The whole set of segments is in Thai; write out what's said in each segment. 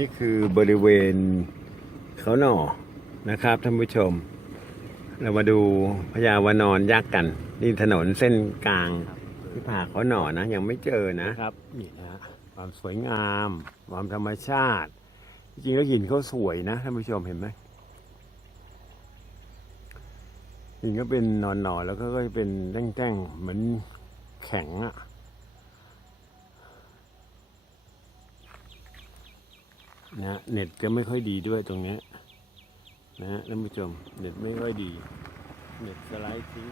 นี่คือบริเวณเขาหน่อนะครับท่านผู้ชม เรามาดูพญาวานอนยักษ์กัน นี่ถนนเส้นกลางที่ผ่าเขาหน่อนะ ยังไม่เจอนะครับนี่นะความสวยงาม ความธรรมชาติ จริงๆแล้วหินเขาสวยนะท่านผู้ชมเห็นไหมหินก็เป็นนอนๆแล้วก็เป็นแท่งๆเหมือนแข็งอะนะ นะเน็ตจะไม่ค่อยดีด้วยตรงนี้นะฮะท่านผู้ชมเน็ตไม่ค่อยดี เน็ตสไลด์ทิ้ง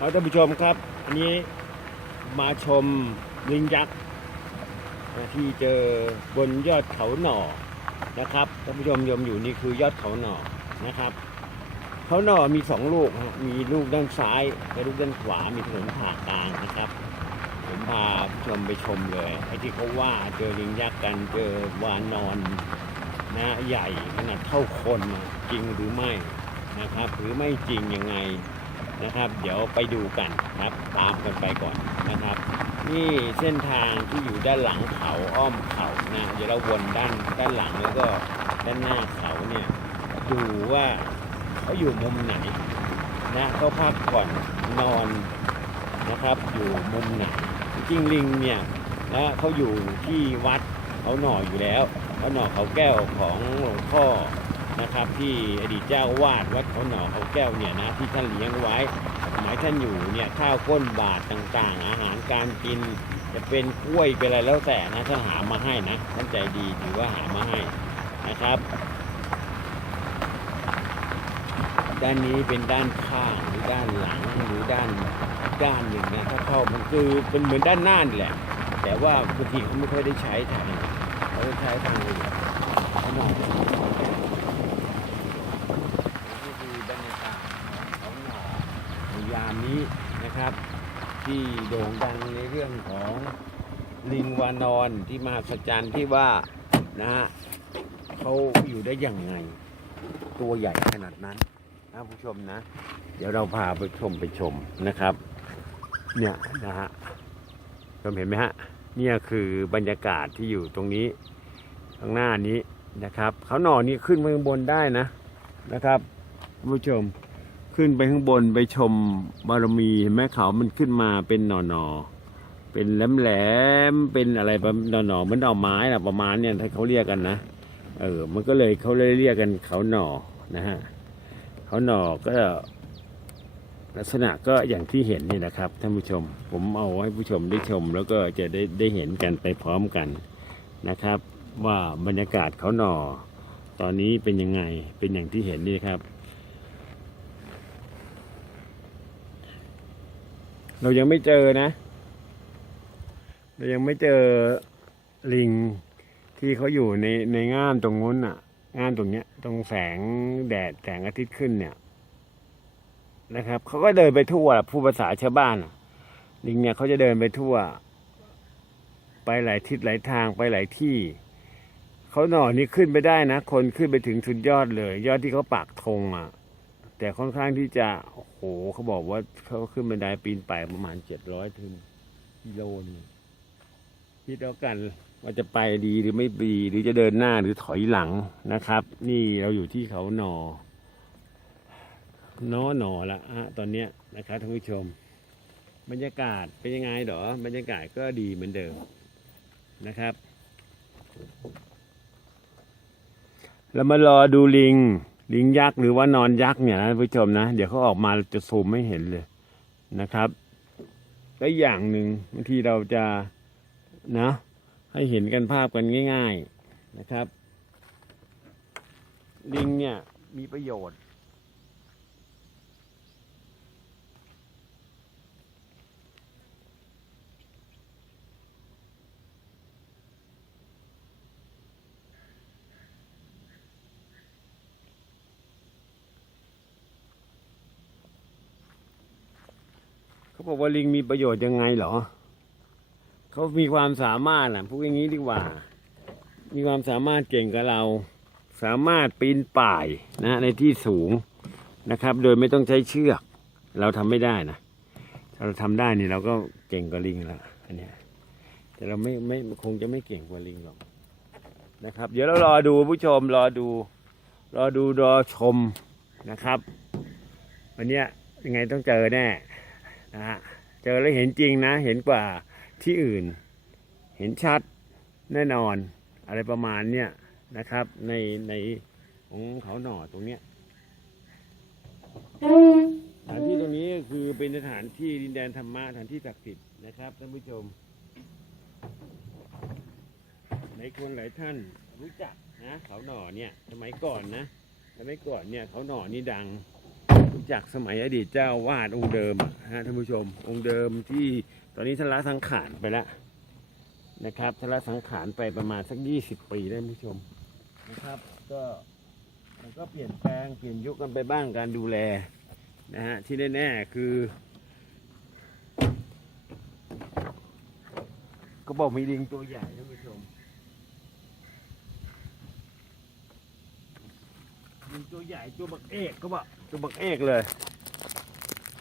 เอาท่านผู้ชมครับ อันนี้มาชมลิงยักษ์ที่เจอบนยอดเขาหน่อนะครับท่านผู้ชมยมอยู่นี่คือยอดเขาหน่อนะครับเขาหน่อมีสองลูกมีลูกด้านซ้ายและลูกด้านขวามีถนนผ่ากลางนะครับผมพาผู้ชมไปชมเลยไอ้ที่เขาว่าเจอลิงยักษ์กันเจอวานนอนนะใหญ่ขนาดเท่าคนจริงหรือไม่นะครับ หรือไม่จริงยังไง นะครับ เดี๋ยวไปดูกันครับตามกันไปก่อนนะครับ นี่เส้นทางที่อยู่ด้านหลังเขาอ้อมเขานะเดี๋ยวเราวนด้านด้านหลังแล้วก็ด้านหน้าเขาเนี่ยดูว่าเขาอยู่มุมไหนนะเขาพักผ่อนนอนนะครับ อยู่มุมไหนจริงลิงเนี่ยนะเขาอยู่ที่วัดเขาหน่ออยู่แล้วเขาหน่อเขาแก้วของหลวงพ่อ นะครับ ที่อดีตเจ้าวาดวัดเขาหนอเขาแก้วเนี่ยนะที่ท่านเลี้ยงไว้สมัยท่านอยู่เนี่ยข้าวก้นบาทต่างๆ อาหารการกิน จะเป็นกล้วยเป็นอะไรแล้วแต่นะท่านหามาให้นะท่านใจดีถือว่าหามาให้นะครับ ด้านนี้เป็นด้านข้างหรือด้านหลังหรือด้านด้านหนึ่งนะถ้าเข้ามันคือเป็นเหมือนด้านหน้านี่แหละ แต่ว่าบางทีเขาไม่ค่อยได้ใช้ทางเขาจะใช้ทางอื่นเขาหน่อยนี่คือบรรยากาศของเขาหน่อในยามนี้นะครับ ที่โด่งดังในเรื่องของลิงวานอนที่มหัศจรรย์ที่ว่านะฮะเขาอยู่ได้อย่างไง ตัวใหญ่ขนาดนั้นนะผู้ชมนะ เดี๋ยวเราพาไปชมไปชมนะครับ เนี่ยนะฮะชมเห็นไหมฮะเนี่ยคือบรรยากาศที่อยู่ตรงนี้ข้างหน้านี้นะครับเขาหน่อนี้ขึ้นไปข้างบนได้นะนะครับผู้ชม ขึ้นไปข้างบนไปชมบารมีเห็นไหมเขามันขึ้นมาเป็นหน่อหนอๆเป็นแหลมแหลมเป็นอะไรแบบหน่อหนอๆเหมือนดอกไม้นะประมาณเนี่ยที่เขาเรียกกันนะเออ มันก็เลยเขาเลยเรียกกันเขาหน่อนะฮะเขาหน่อก็ลักษณะก็อย่างที่เห็นนี่นะครับท่านผู้ชม ผมเอาให้ผู้ชมได้ชม แล้วก็จะได้ได้เห็นกันไปพร้อมกันนะครับ ว่าบรรยากาศเขาหน่อ ตอนนี้เป็นยังไงเป็นอย่างที่เห็นนี่ครับ เรายังไม่เจอนะ เรายังไม่เจอลิงที่เขาอยู่ในในง่ามตรงนู้นน่ะง่ามตรงเนี้ย ตรงแสงแดดแสงอาทิตย์ขึ้นเนี่ย นะครับเขาก็เดินไปทั่วผู้ภาษาชาวบ้านลิงเนี่ยเขาจะเดินไปทั่ว ไปหลายทิศหลายทางไปหลายที่เขาหน่อนี้ขึ้นไปได้นะ คนขึ้นไปถึงสุดยอดเลย ยอดที่เขาปักธงอะ แต่ค่อนข้างที่จะโอ้โหเขาบอกว่าเขาขึ้นบันไดปีนไปประมาณเจ็ดร้อยถึงกิโลนึงคิดแล้วกันว่าจะไปดีหรือไม่ดีหรือจะเดินหน้าหรือถอยหลังนะครับ นี่เราอยู่ที่เขาหนอน้อหนอละฮะตอนเนี้ยนะครับท่านผู้ชม บรรยากาศเป็นยังไงเหรอบรรยากาศก็ดีเหมือนเดิมนะครับเรามารอดูลิง ลิงยักษ์หรือว่านอนยักษ์เนี่ยนะผู้ชมนะ เดี๋ยวเขาออกมาจะซูมไม่เห็นเลยนะครับและอย่างหนึ่งบางทีเราจะนะให้เห็นกันภาพกันง่าย ๆนะครับ ลิงเนี่ยมีประโยชน์ เขาบอกว่าลิงมีประโยชน์ยังไงเหรอ เขามีความสามารถอะพูดอย่างนี้ดีกว่า มีความสามารถเก่งกับเรา สามารถปีนป่ายนะในที่สูงนะครับ โดยไม่ต้องใช้เชือก เราทำไม่ได้นะถ้าเราทำได้นี่เราก็เก่งกว่าลิงแล้วอันนี้แต่เราไม่ไม่คงจะไม่เก่งกว่าลิงหรอกนะครับ เดี๋ยวเรารอดูผู้ชมรอดู รอดูรอชมนะครับ วันนี้ยังไงต้องเจอแน่ นะฮะเจอแล้วเห็นจริงนะ เห็นกว่าที่อื่น เห็นชัดแน่นอนอะไรประมาณเนี้ยนะครับ ในในของเขาหน่อตรงเนี้ยสถานที่ตรงนี้คือเป็นสถานที่ดินแดนธรรมะสถานที่ศักดิ์สิทธิ์นะครับท่านผู้ชมหลายคนหลายท่านรู้จักนะเขาหน่อเนี่ยสมัยก่อนนะสมัยก่อนเนี่ยเขาหน่อนี่ดัง จักสมัยอดีตเจ้าวาดองค์เดิมอะฮะท่านผู้ชม องค์เดิมที่ตอนนี้ท่านละสังขารไปแล้วนะครับท่านละสังขารไปประมาณสักยี่สิบปีได้ท่านผู้ชมนะครับ ก็มันก็เปลี่ยนแปลงเปลี่ยนยุคกันไปบ้างการดูแลนะฮะที่แน่ๆคือ ก็บอกมีลิงตัวใหญ่ท่านผู้ชมลิงตัวใหญ่ตัวบักเอกก็บอก ตัวบักเอกเลย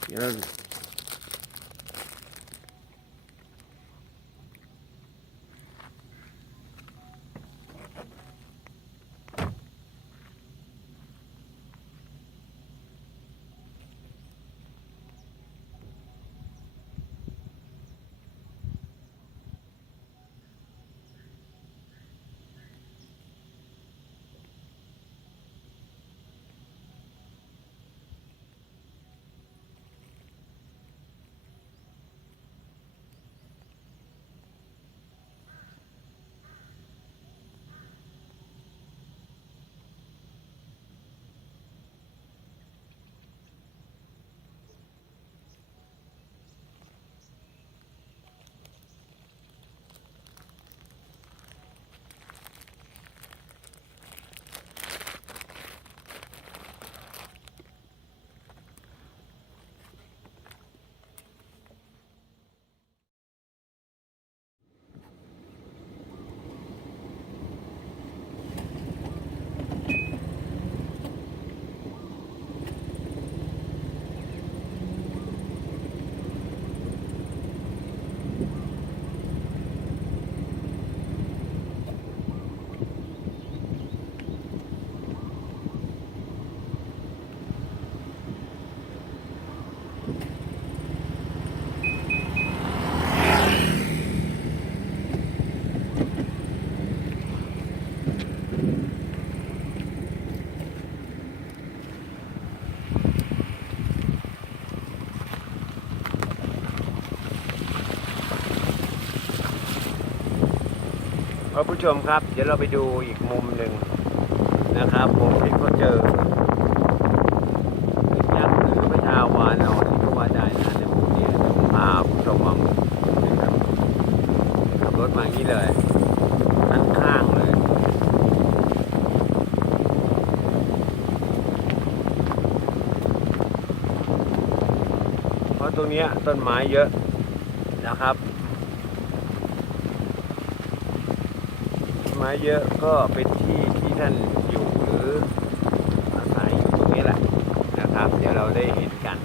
เดี๋ยวเราท่าน ผู้ชมครับ เดี๋ยวเราไปดูอีกมุมหนึ่งนะครับมุมที่เขาเจอลิงยักษ์หรือพระชาวานอนที่ก็ว่าได้นะในมุมนี้เดี๋ยวผมพาผู้ชมมามุมนี้ครับขับรถมาอย่างนี้เลยด้านข้างเลยเพราะตรงนี้ต้นไม้เยอะนะครับ ต้น ไม้เยอะก็เป็นที่ที่ท่านอยู่หรืออาศัยอยู่ตรงนี้แหละนะครับ เดี๋ยวเราได้เห็นกัน